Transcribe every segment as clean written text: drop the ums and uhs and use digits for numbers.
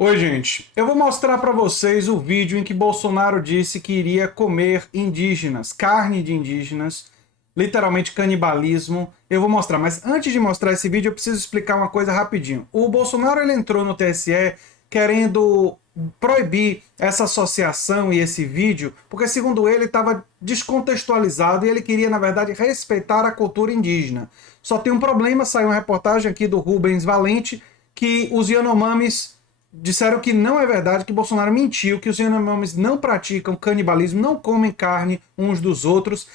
Oi, gente. Eu vou mostrar para vocês o vídeo em que Bolsonaro disse que iria comer indígenas, carne de indígenas, literalmente canibalismo. Eu vou mostrar, mas antes de mostrar esse vídeo, eu preciso explicar uma coisa rapidinho. O Bolsonaro ele entrou no TSE querendo proibir essa associação e esse vídeo, porque segundo ele estava descontextualizado e ele queria, na verdade, respeitar a cultura indígena. Só tem um problema, saiu uma reportagem aqui do Rubens Valente que os Yanomamis disseram que não é verdade, que Bolsonaro mentiu, que os Yanomamis não praticam canibalismo, não comem carne uns dos outros.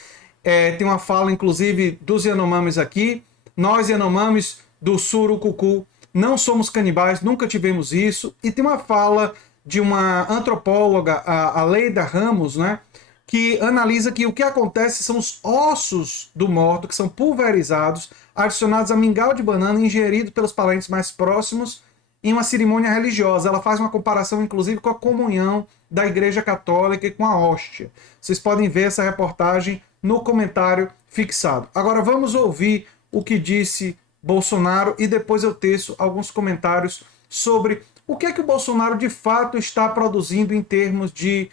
Tem uma fala, inclusive, dos Yanomamis aqui. Nós, Yanomamis do Surucucu, não somos canibais, nunca tivemos isso. E tem uma fala de uma antropóloga, a Leida Ramos, né, que analisa que o que acontece são os ossos do morto, que são pulverizados, adicionados a mingau de banana, ingerido pelos parentes mais próximos, em uma cerimônia religiosa. Ela faz uma comparação, inclusive, com a comunhão da Igreja Católica e com a hóstia. Vocês podem ver essa reportagem no comentário fixado. Agora vamos ouvir o que disse Bolsonaro e depois eu teço alguns comentários sobre o que é que o Bolsonaro de fato está produzindo em termos de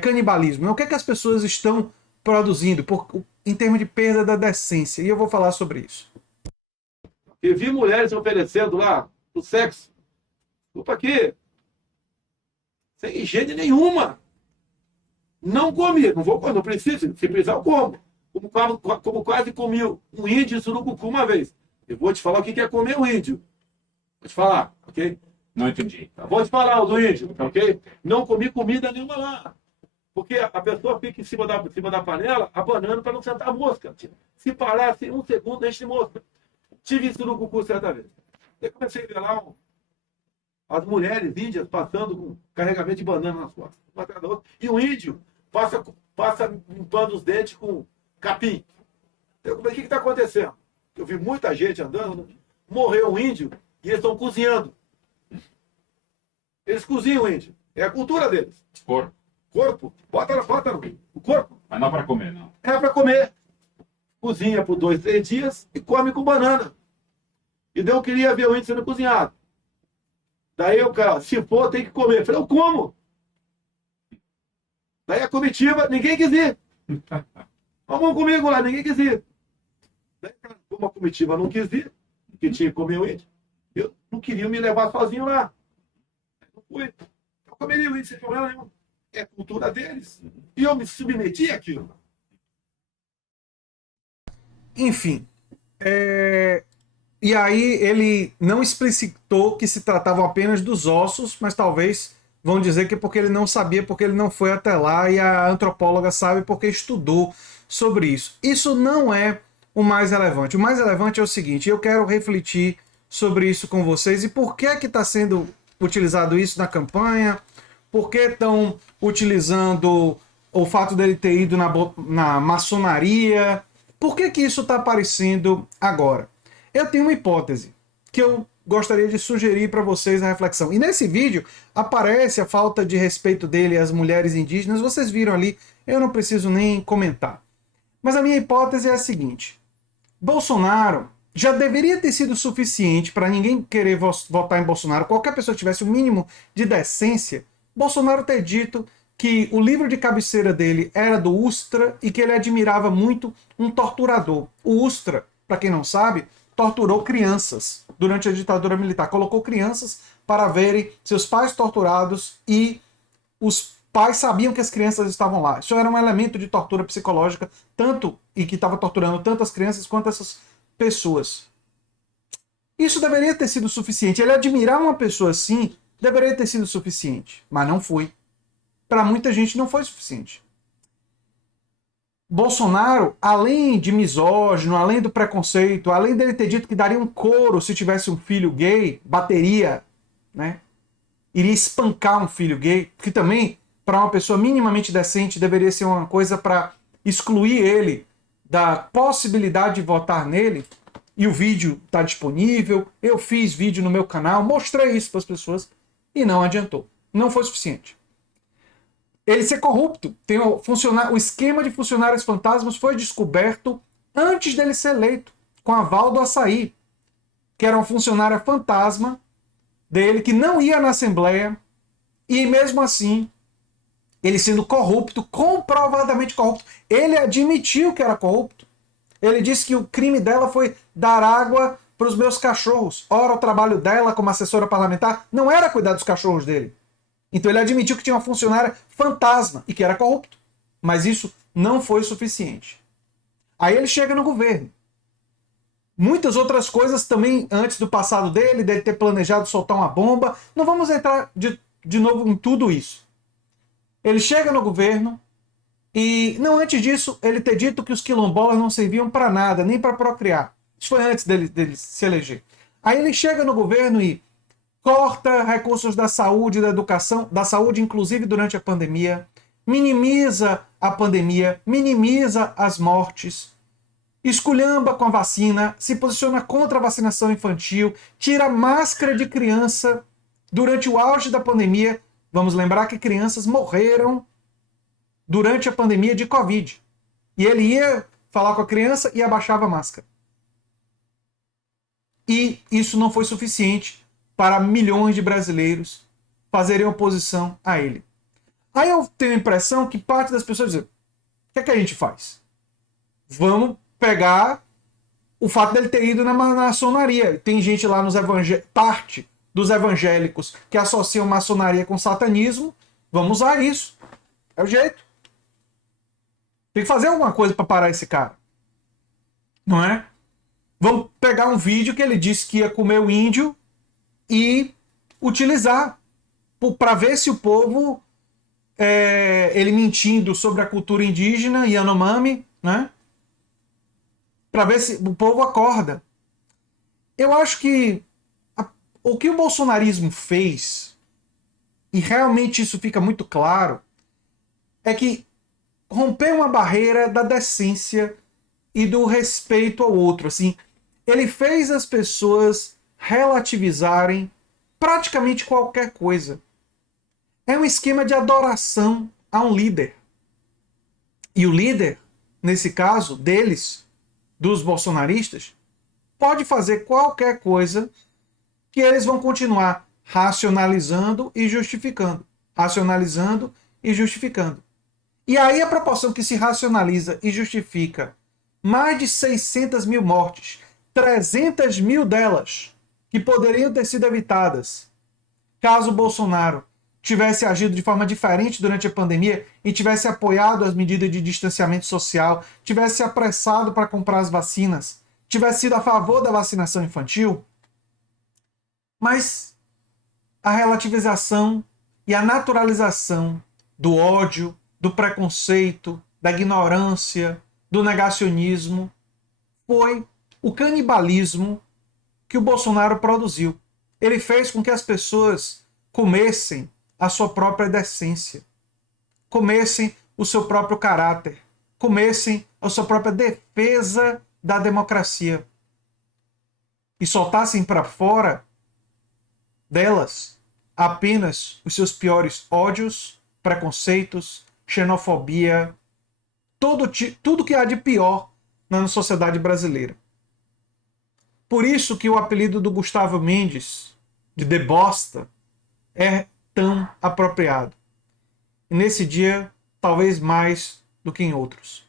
canibalismo. O que é que as pessoas estão produzindo em termos de perda da decência. E eu vou falar sobre isso. E vi mulheres oferecendo lá o sexo. Opa, aqui. Sem higiene nenhuma. Não comi. Não vou, não preciso. Se precisar, eu como. Como quase comi um índio em Surucucu uma vez. Eu vou te falar o que é comer um índio. Vou te falar, ok? Não entendi. Vou te falar o do índio, ok? Não comi comida nenhuma lá. Porque a pessoa fica em cima da panela, abanando para não sentar a mosca. Se parar assim, um segundo, enche de mosca. Tive isso no Cucu certa vez. Eu comecei a ver lá as mulheres índias passando com carregamento de banana nas costas. Uma atrás da outra. E o índio passa limpando os dentes com capim. Eu falei, o que está acontecendo? Eu vi muita gente andando, morreu um índio e eles estão cozinhando. Eles cozinham o índio. É a cultura deles. Porco. Corpo, bota no corpo. Mas não para comer, não. É para comer. Cozinha por 2, 3 dias e come com banana. E daí eu queria ver o índio sendo cozinhado. Daí o cara, se for, tem que comer. Eu falei, eu como. Daí a comitiva, ninguém quis ir. Vamos comigo lá, ninguém quis ir. Daí, como a comitiva não quis ir, que tinha que comer o índio, eu não queria me levar sozinho lá. Não fui. Eu comeria o índio sem problema nenhum. É a cultura deles. E eu me submeti àquilo. Enfim, e aí ele não explicitou que se tratavam apenas dos ossos, mas talvez vão dizer que porque ele não sabia, porque ele não foi até lá, e a antropóloga sabe porque estudou sobre isso. Isso não é o mais relevante. O mais relevante é o seguinte, eu quero refletir sobre isso com vocês e por que está sendo utilizado isso na campanha, por que estão utilizando o fato dele ter ido na maçonaria, por que isso está aparecendo agora? Eu tenho uma hipótese que eu gostaria de sugerir para vocês na reflexão. E nesse vídeo aparece a falta de respeito dele às mulheres indígenas. Vocês viram ali, eu não preciso nem comentar. Mas a minha hipótese é a seguinte. Bolsonaro já deveria ter sido suficiente para ninguém querer votar em Bolsonaro. Qualquer pessoa que tivesse o mínimo de decência, Bolsonaro ter dito que o livro de cabeceira dele era do Ustra e que ele admirava muito um torturador. O Ustra, para quem não sabe, torturou crianças durante a ditadura militar. Colocou crianças para verem seus pais torturados e os pais sabiam que as crianças estavam lá. Isso era um elemento de tortura psicológica, tanto e que estava torturando tanto as crianças quanto essas pessoas. Isso deveria ter sido suficiente. Ele admirar uma pessoa assim deveria ter sido suficiente, mas não foi. Para muita gente não foi suficiente. Bolsonaro, além de misógino, além do preconceito, além dele ter dito que daria um couro se tivesse um filho gay, bateria, né? Iria espancar um filho gay, que também, para uma pessoa minimamente decente, deveria ser uma coisa para excluir ele da possibilidade de votar nele. E o vídeo está disponível, eu fiz vídeo no meu canal, mostrei isso para as pessoas e não adiantou. Não foi suficiente. Ele ser corrupto, o esquema de funcionários fantasmas foi descoberto antes dele ser eleito, com aval do Açaí, que era uma funcionária fantasma dele que não ia na Assembleia e mesmo assim, ele sendo corrupto, comprovadamente corrupto, ele admitiu que era corrupto. Ele disse que o crime dela foi dar água para os meus cachorros. Ora, o trabalho dela como assessora parlamentar não era cuidar dos cachorros dele. Então ele admitiu que tinha uma funcionária fantasma e que era corrupto. Mas isso não foi suficiente. Aí ele chega no governo. Muitas outras coisas também antes do passado dele ter planejado soltar uma bomba. Não vamos entrar de novo em tudo isso. Ele chega no governo e, não antes disso, ele ter dito que os quilombolas não serviam para nada, nem para procriar. Isso foi antes dele se eleger. Aí ele chega no governo e corta recursos da saúde, da educação, da saúde inclusive durante a pandemia, minimiza a pandemia, minimiza as mortes, esculhamba com a vacina, se posiciona contra a vacinação infantil, tira máscara de criança durante o auge da pandemia. Vamos lembrar que crianças morreram durante a pandemia de Covid. E ele ia falar com a criança e abaixava a máscara. E isso não foi suficiente para milhões de brasileiros fazerem oposição a ele. Aí eu tenho a impressão que parte das pessoas dizem: o que é que a gente faz? Vamos pegar o fato dele ter ido na maçonaria. Tem gente lá parte dos evangélicos que associam maçonaria com satanismo. Vamos usar isso. É o jeito. Tem que fazer alguma coisa para parar esse cara. Não é? Vamos pegar um vídeo que ele disse que ia comer o índio e utilizar para ver se o povo, ele mentindo sobre a cultura indígena Yanomami, né? Para ver se o povo acorda. Eu acho que o que o bolsonarismo fez, e realmente isso fica muito claro, é que rompeu uma barreira da decência e do respeito ao outro. Assim, ele fez as pessoas relativizarem praticamente qualquer coisa. É um esquema de adoração a um líder. E o líder, nesse caso, deles, dos bolsonaristas, pode fazer qualquer coisa que eles vão continuar racionalizando e justificando. Racionalizando e justificando. E aí a proporção que se racionaliza e justifica mais de 600 mil mortes, 300 mil delas que poderiam ter sido evitadas caso o Bolsonaro tivesse agido de forma diferente durante a pandemia e tivesse apoiado as medidas de distanciamento social, tivesse se apressado para comprar as vacinas, tivesse sido a favor da vacinação infantil. Mas a relativização e a naturalização do ódio, do preconceito, da ignorância, do negacionismo foi o canibalismo que o Bolsonaro produziu. Ele fez com que as pessoas comessem a sua própria decência, comessem o seu próprio caráter, comessem a sua própria defesa da democracia e soltassem para fora delas apenas os seus piores ódios, preconceitos, xenofobia, tudo que há de pior na sociedade brasileira. Por isso que o apelido do Gustavo Mendes, de debosta, é tão apropriado. E nesse dia, talvez mais do que em outros.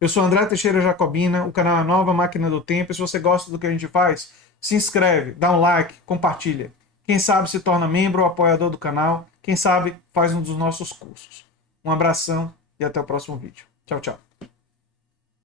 Eu sou André Teixeira Jacobina, o canal é Nova Máquina do Tempo. E se você gosta do que a gente faz, se inscreve, dá um like, compartilha. Quem sabe se torna membro ou apoiador do canal. Quem sabe faz um dos nossos cursos. Um abração e até o próximo vídeo. Tchau, tchau.